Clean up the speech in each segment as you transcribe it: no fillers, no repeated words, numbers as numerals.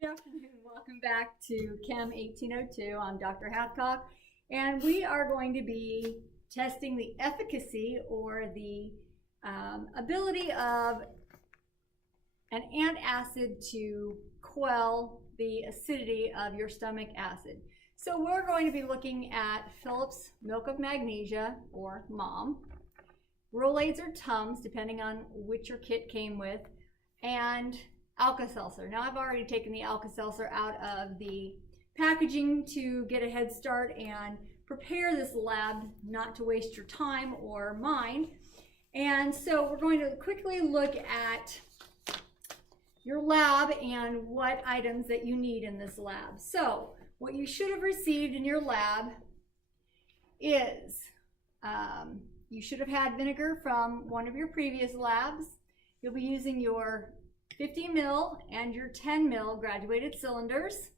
Good afternoon. Welcome back to Chem 1802. I'm Dr. Hathcock, and we are going to be testing the efficacy or the ability of an antacid to quell the acidity of your stomach acid. So we're going to be looking at Phillips milk of magnesia, or MOM, Rolaids or Tums, depending on which your kit came with, and Alka-Seltzer. Now I've already taken the Alka-Seltzer out of the packaging to get a head start and prepare this lab not to waste your time or mine. And so we're going to quickly look at your lab and what items that you need in this lab. So what you should have received in your lab is you should have had vinegar from one of your previous labs. You'll be using your 50 ml and your 10 ml graduated cylinders.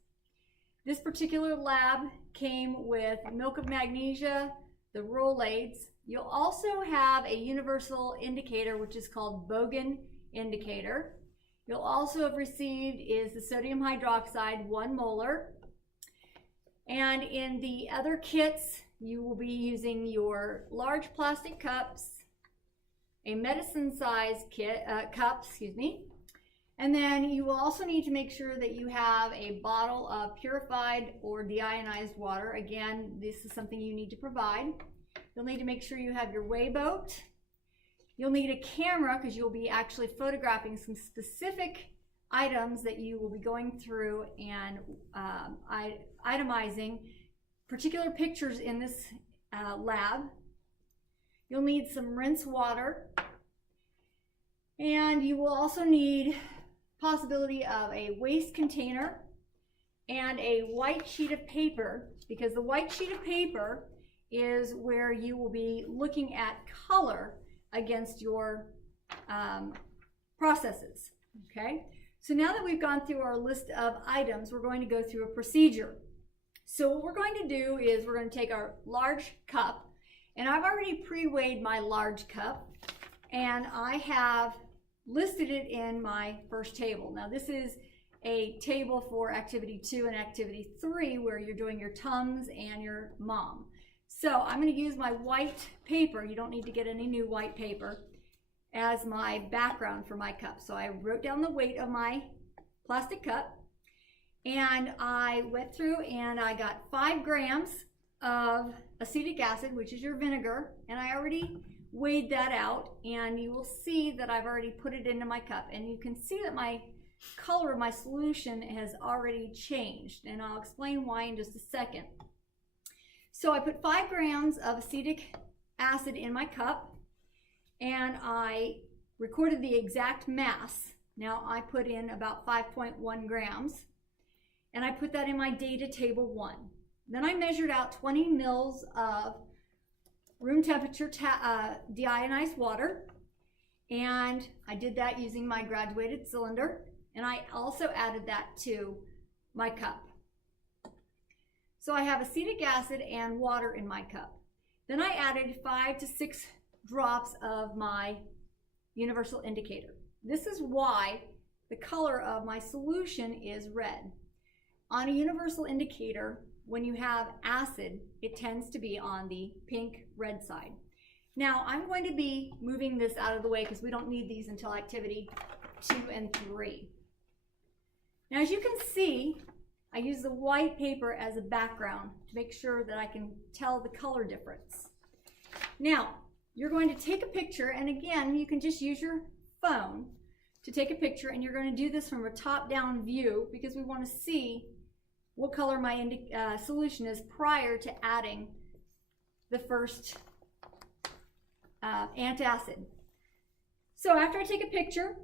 This particular lab came with milk of magnesia, the Rolaids. You'll also have a universal indicator, which is called Bogan indicator. You'll also have received is the sodium hydroxide, 1 molar. And in the other kits, you will be using your large plastic cups, a medicine size cup, and then you will also need to make sure that you have a bottle of purified or deionized water. Again, this is something you need to provide. You'll need to make sure you have your weigh boat. You'll need a camera because you'll be actually photographing some specific items that you will be going through and itemizing particular pictures in this lab. You'll need some rinse water, and you will also need possibility of a waste container and a white sheet of paper, because the white sheet of paper is where you will be looking at color against your processes. Okay, so now that we've gone through our list of items, we're going to go through a procedure. So what we're going to do is we're going to take our large cup, and I've already pre-weighed my large cup, and I have listed it in my first table. Now this is a table for activity 2 and activity 3 where you're doing your Tums and your MOM. So I'm going to use my white paper, you don't need to get any new white paper, as my background for my cup. So I wrote down the weight of my plastic cup, and I went through and I got 5 grams of acetic acid, which is your vinegar, and I already weighed that out, and you will see that I've already put it into my cup, and you can see that my color of my solution has already changed, and I'll explain why in just a second. So I put 5 grams of acetic acid in my cup, and I recorded the exact mass. Now I put in about 5.1 grams, and I put that in my data table 1. Then I measured out 20 mils of room temperature deionized water, and I did that using my graduated cylinder, and I also added that to my cup. So I have acetic acid and water in my cup. Then I added 5 to 6 drops of my universal indicator. This is why the color of my solution is red. On a universal indicator, when you have acid, it tends to be on the pink-red side. Now, I'm going to be moving this out of the way because we don't need these until activity 2 and 3. Now, as you can see, I use the white paper as a background to make sure that I can tell the color difference. Now, you're going to take a picture, and again, you can just use your phone to take a picture, and you're going to do this from a top-down view because we want to see what color my solution is prior to adding the first antacid. So after I take a picture,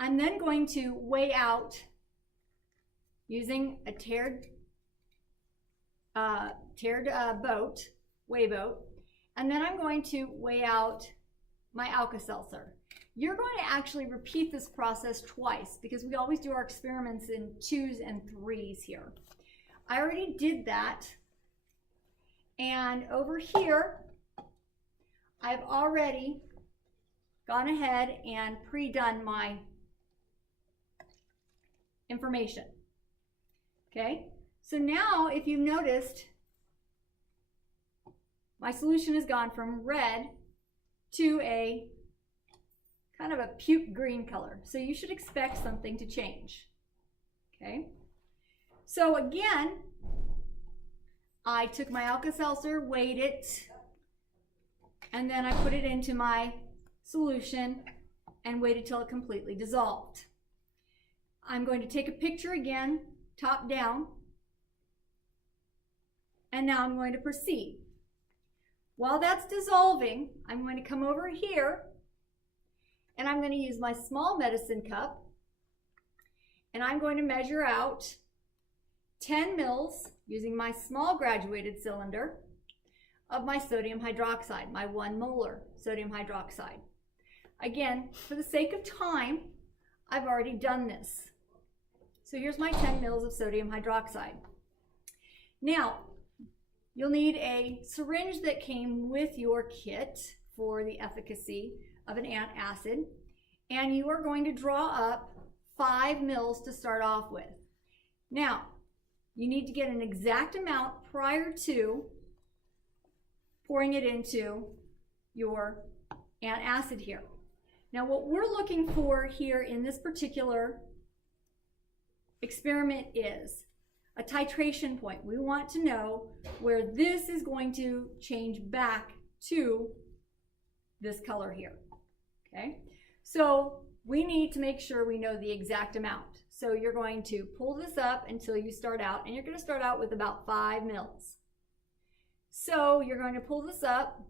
I'm then going to weigh out using a weigh boat, and then I'm going to weigh out my Alka-Seltzer. You're going to actually repeat this process twice because we always do our experiments in 2s and 3s here. I already did that, and over here I've already gone ahead and pre-done my information. Okay, so now if you've noticed, my solution has gone from red to a kind of a puke green color. So you should expect something to change. Okay, so again, I took my Alka-Seltzer, weighed it, and then I put it into my solution and waited till it completely dissolved. I'm going to take a picture again, top down, and now I'm going to proceed. While that's dissolving, I'm going to come over here and I'm going to use my small medicine cup and I'm going to measure out 10 mils using my small graduated cylinder of my sodium hydroxide, my 1 molar sodium hydroxide. Again, for the sake of time, I've already done this. So here's my 10 mils of sodium hydroxide. Now, you'll need a syringe that came with your kit for the efficacy of an antacid, and you are going to draw up 5 mils to start off with. Now, you need to get an exact amount prior to pouring it into your antacid here. Now, what we're looking for here in this particular experiment is a titration point. We want to know where this is going to change back to this color here. Okay, so we need to make sure we know the exact amount. So you're going to pull this up until you start out, and you're going to start out with about 5 mils. So you're going to pull this up,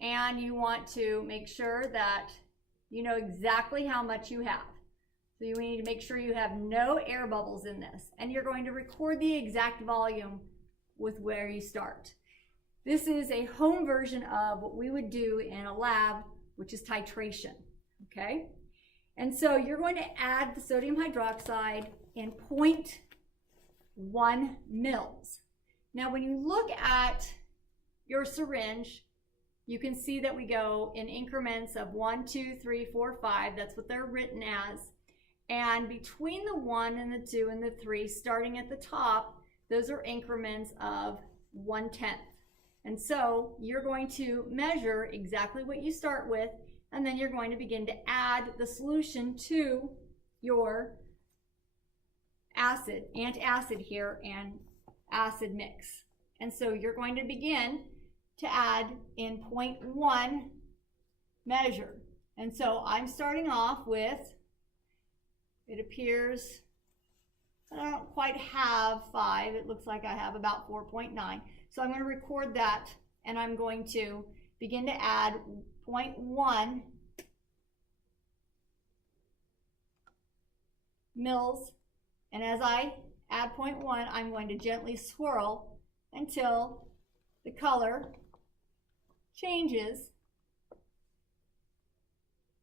and you want to make sure that you know exactly how much you have. So you need to make sure you have no air bubbles in this, and you're going to record the exact volume with where you start. This is a home version of what we would do in a lab, which is titration, okay? And so you're going to add the sodium hydroxide in 0.1 mils. Now, when you look at your syringe, you can see that we go in increments of 1, 2, 3, 4, 5. That's what they're written as. And between the 1 and the 2 and the 3, starting at the top, those are increments of 1/10. And so you're going to measure exactly what you start with, and then you're going to begin to add the solution to your acid, antacid here, and acid mix. And so you're going to begin to add in 0.1 measure. And so I'm starting off with, it appears I don't quite have 5. It looks like I have about 4.9. So I'm going to record that, and I'm going to begin to add 0.1 mils. And as I add 0.1, I'm going to gently swirl until the color changes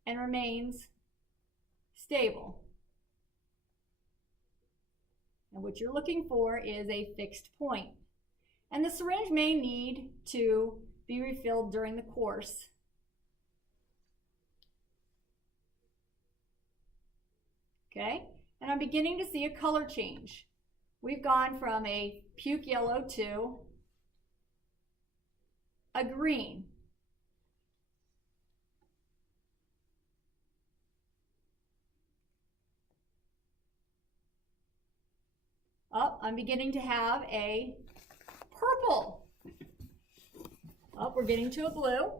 and remains stable. And what you're looking for is a fixed point. And the syringe may need to be refilled during the course. Okay, and I'm beginning to see a color change. We've gone from a puke yellow to a green. Oh, I'm beginning to have a purple. Oh, we're getting to a blue.